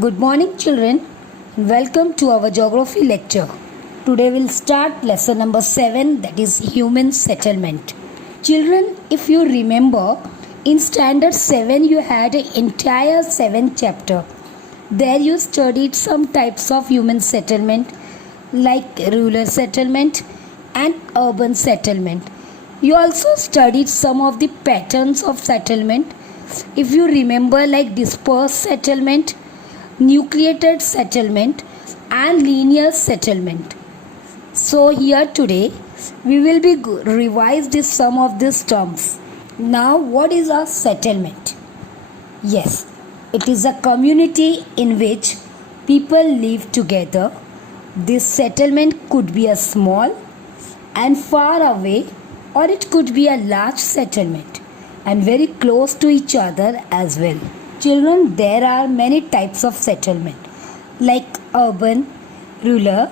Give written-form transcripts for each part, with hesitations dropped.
Good morning, children. Welcome to our geography lecture. Today we'll start lesson number 7, that is human settlement. Children, if you remember, in standard 7 you had an entire 7th chapter. There you studied some types of human settlement like rural settlement and urban settlement. You also studied some of the patterns of settlement. If you remember, like dispersed settlement, nucleated settlement and linear settlement. So here today we will be revise this some of these terms. Now what is a settlement? Yes, it is a community in which people live together. This settlement could be a small and far away, or it could be a large settlement and very close to each other as well. Children, there are many types of settlement like urban, rural.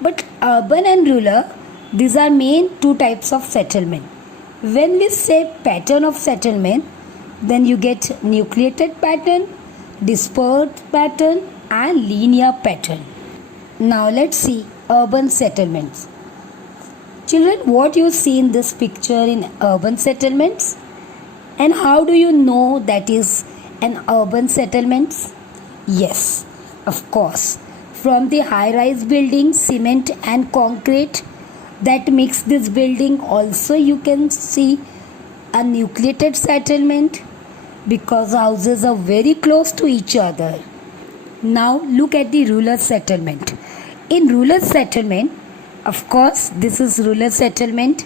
But urban and rural, these are main two types of settlement. When we say pattern of settlement, then you get nucleated pattern, dispersed pattern and linear pattern. Now let's see urban settlements. Children, what you see in this picture in urban settlements? And how do you know that is an urban settlement? Yes, of course. From the high-rise building, cement and concrete that makes this building, also you can see a nucleated settlement because houses are very close to each other. Now look at the rural settlement. In rural settlement, of course, this is rural settlement,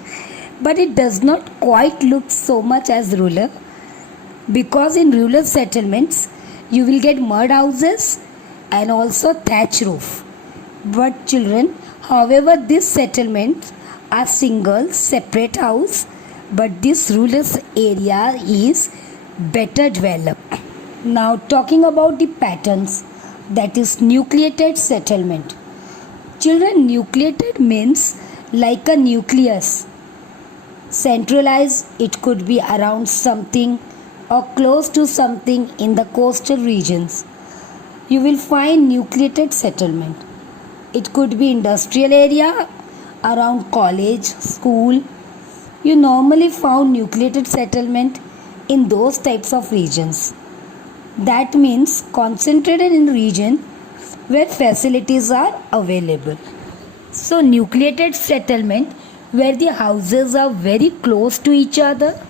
but it does not quite look so much as rural, because in rural settlements you will get mud houses and also thatch roof. But children, however, these settlements are single separate house, but this rural area is better developed. Now talking about the patterns, that is nucleated settlement. Children, nucleated means like a nucleus. Centralized, it could be around something or close to something in the coastal regions. You will find nucleated settlement. It could be industrial area around college, school. You normally found nucleated settlement in those types of regions. That means concentrated in region where facilities are available. So nucleated settlement where the houses are very close to each other,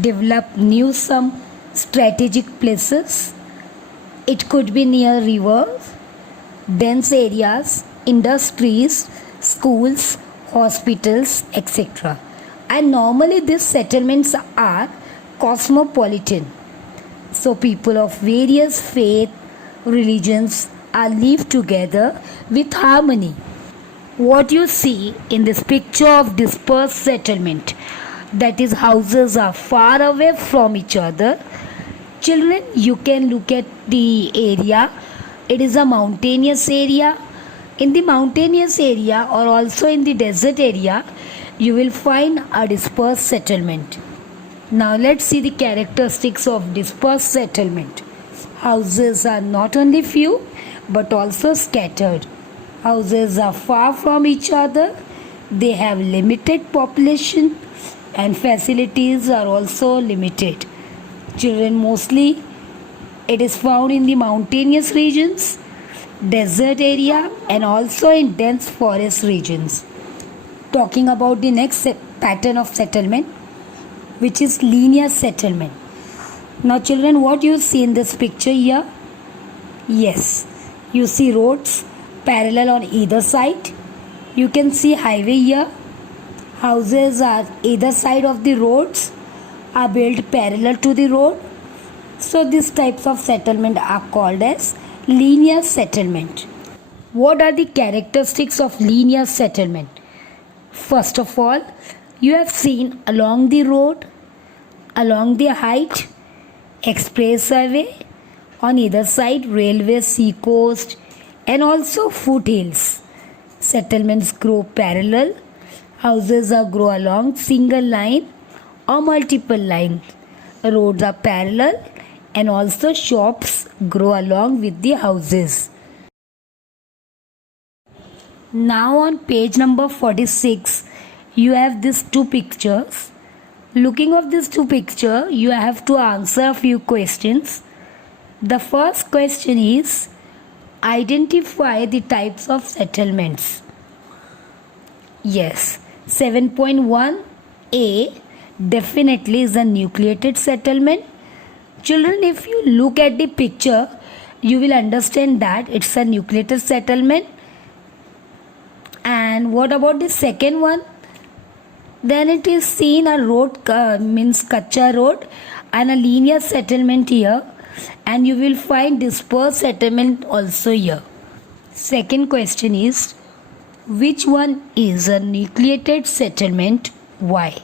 develop new some strategic places. It could be near rivers, dense areas, industries, schools, hospitals, etc. And normally these settlements are cosmopolitan. So people of various faith, religions are live together with harmony. What you see in this picture of dispersed settlement, that is houses are far away from each other. Children, you can look at the area. It is a mountainous area. In the mountainous area or also in the desert area, you will find a dispersed settlement. Now let's see the characteristics of dispersed settlement. Houses are not only few but also scattered. Houses are far from each other. They have limited population and facilities are also limited. Children, mostly it is found in the mountainous regions, desert area and also in dense forest regions. Talking about the next pattern of settlement, which is linear settlement. Now children, what you see in this picture here? Yes, you see roads parallel on either side. You can see highway here. Houses are either side of the roads are built parallel to the road. So these types of settlement are called as linear settlement. What are the characteristics of linear settlement? First of all, you have seen along the road, along the height, expressway, on either side railway, sea coast and also foothills. Settlements grow parallel. Houses are grow along single line or multiple lines. Roads are parallel and also shops grow along with the houses. Now on page number 46, you have these two pictures. Looking at these two pictures, you have to answer a few questions. The first question is, identify the types of settlements. Yes, 7.1a definitely is a nucleated settlement. Children, if you look at the picture, you will understand that it's a nucleated settlement. And what about the second one? Then it is seen a road, means kacha road, and a linear settlement here, and you will find dispersed settlement also here. Second question is, which one is a nucleated settlement? Why?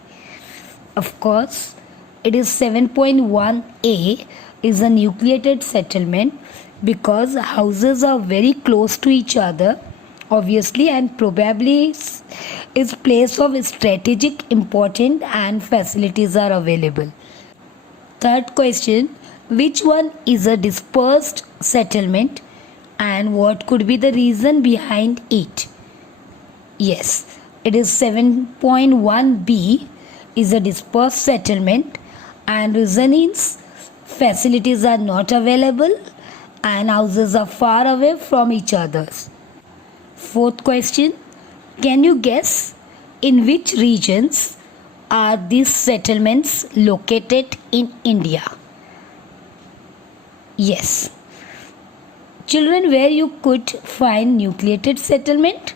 Of course, it is 7.1a is a nucleated settlement because houses are very close to each other, obviously, and probably is place of strategic importance and facilities are available. Third question, which one is a dispersed settlement and what could be the reason behind it? Yes, it is 7.1b is a dispersed settlement, and reason is facilities are not available and houses are far away from each other. Fourth question, can you guess in which regions are these settlements located in India? Yes. Children, where you could find nucleated settlement?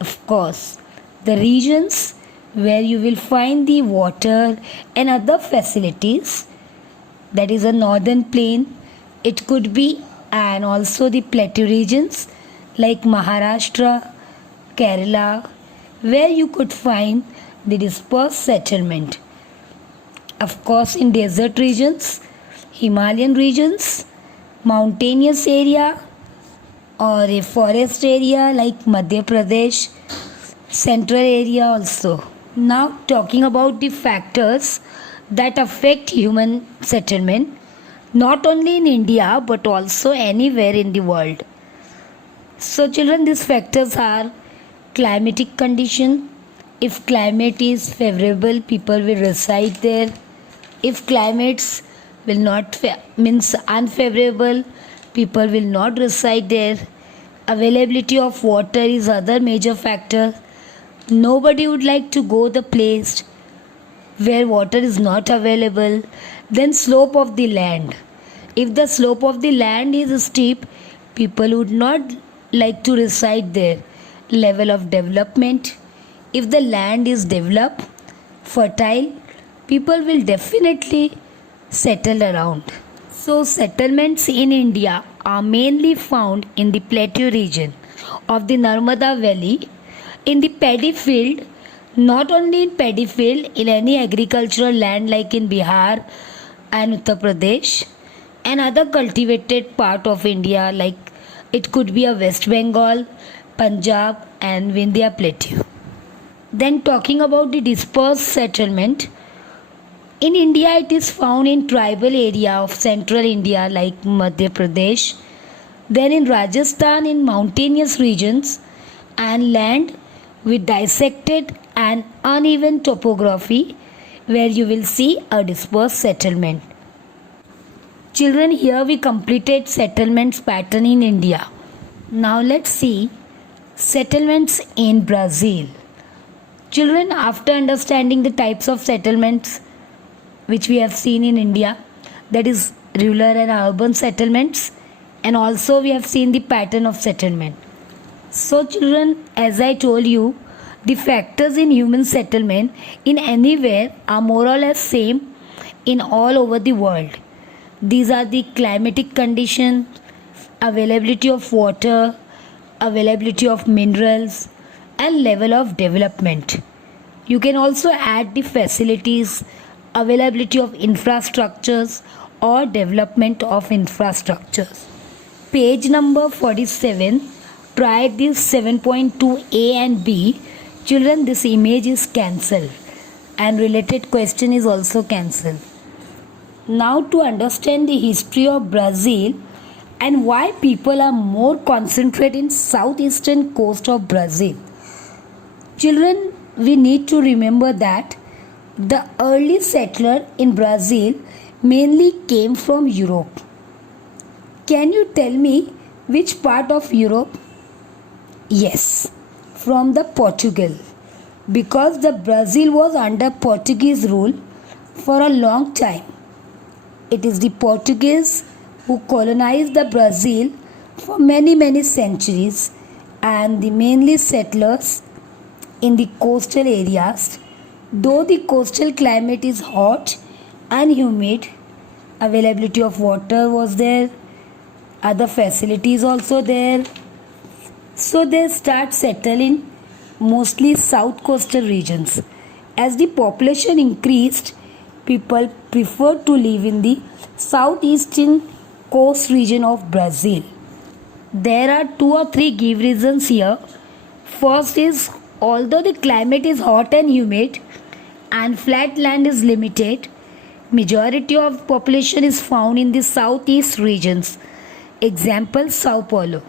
Of course, the regions where you will find the water and other facilities, that is a northern plain, it could be, and also the plateau regions like Maharashtra, Kerala, where you could find the dispersed settlement. Of course, in desert regions, Himalayan regions, mountainous area, or a forest area like Madhya Pradesh, central area also. Now talking about the factors that affect human settlement, not only in India but also anywhere in the world. So children, these factors are climatic condition. If climate is favorable, people will reside there. If climates will not means unfavorable, people will not reside there. Availability of water is other major factor. Nobody would like to go the place where water is not available. Then slope of the land. If the slope of the land is steep, people would not like to reside there. Level of development. If the land is developed, fertile, people will definitely settle around. So settlements in India are mainly found in the plateau region of the Narmada Valley, in the paddy field, not only in paddy field, in any agricultural land like in Bihar and Uttar Pradesh, and other cultivated part of India like it could be a West Bengal, Punjab and Vindhya Plateau. Then talking about the dispersed settlement, in India it is found in tribal area of central India like Madhya Pradesh, then in Rajasthan in mountainous regions, and land with dissected and uneven topography where you will see a dispersed settlement. Children, here we completed settlements pattern in India. Now let's see settlements in Brazil. Children, after understanding the types of settlements which we have seen in India, that is rural and urban settlements, and also we have seen the pattern of settlement. So children, as I told you, the factors in human settlement in anywhere are more or less same in all over the world. These are the climatic condition, availability of water, availability of minerals and level of development. You can also add the facilities, availability of infrastructures or development of infrastructures. Page number 47. Try this 7.2a and b. Children, this image is cancelled and related question is also cancelled. Now, to understand the history of Brazil and why people are more concentrated in southeastern coast of Brazil. Children, we need to remember that the early settler in Brazil mainly came from Europe. Can you tell me which part of Europe? Yes, from the Portugal. Because the Brazil was under Portuguese rule for a long time. It is the Portuguese who colonized the Brazil for many centuries, and the mainly settlers in the coastal areas. Though the coastal climate is hot and humid, availability of water was there, other facilities also there, so they start settling mostly south coastal regions. As the population increased, people preferred to live in the southeastern coast region of Brazil. There are two or three give reasons here. First is, although the climate is hot and humid and flat land is limited, majority of population is found in the southeast regions. Example, Sao Paulo.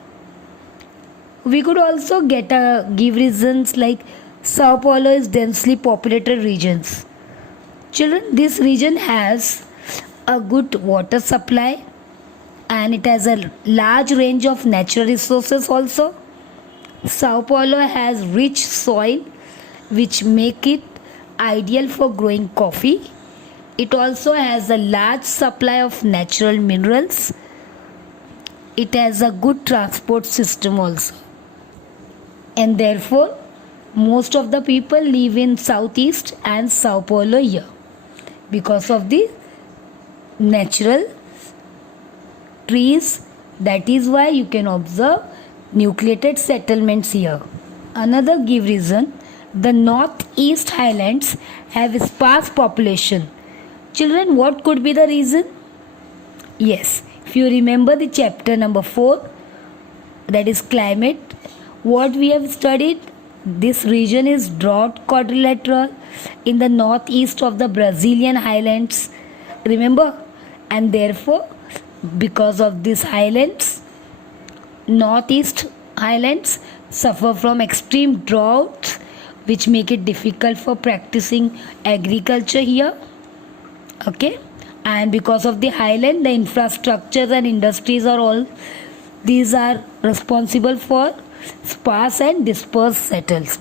We could also get a give reasons like Sao Paulo is densely populated regions. Children, this region has a good water supply and it has a large range of natural resources also. Sao Paulo has rich soil which make it ideal for growing coffee. It also has a large supply of natural minerals. It has a good transport system also. And therefore, most of the people live in southeast and Sao Paulo here because of the natural trees. That is why you can observe nucleated settlements here. Another give reason, the northeast highlands have a sparse population. Children, what could be the reason? Yes, if you remember the chapter number 4, that is climate, what we have studied, this region is drought quadrilateral in the northeast of the Brazilian highlands. Remember? And therefore, because of these highlands, northeast highlands suffer from extreme droughts which make it difficult for practicing agriculture here. Okay, and because of the highland, the infrastructures and industries are all these are responsible for sparse and dispersed settlements.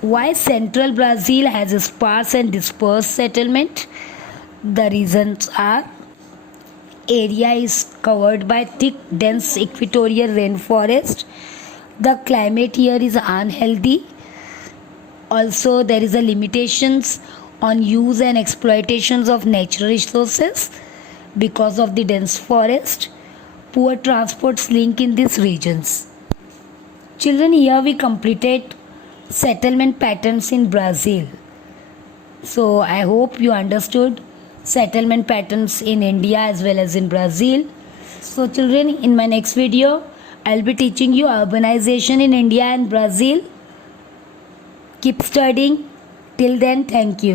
Why central Brazil has a sparse and dispersed settlement? The reasons are, area is covered by thick dense equatorial rainforest. The climate here is unhealthy. Also, there is a limitations on use and exploitations of natural resources because of the dense forest. Poor transports link in these regions. Children, here we completed settlement patterns in Brazil. So I hope you understood settlement patterns in India as well as in Brazil. So children, in my next video, I'll be teaching you urbanization in India and Brazil. Keep studying. Till then, thank you.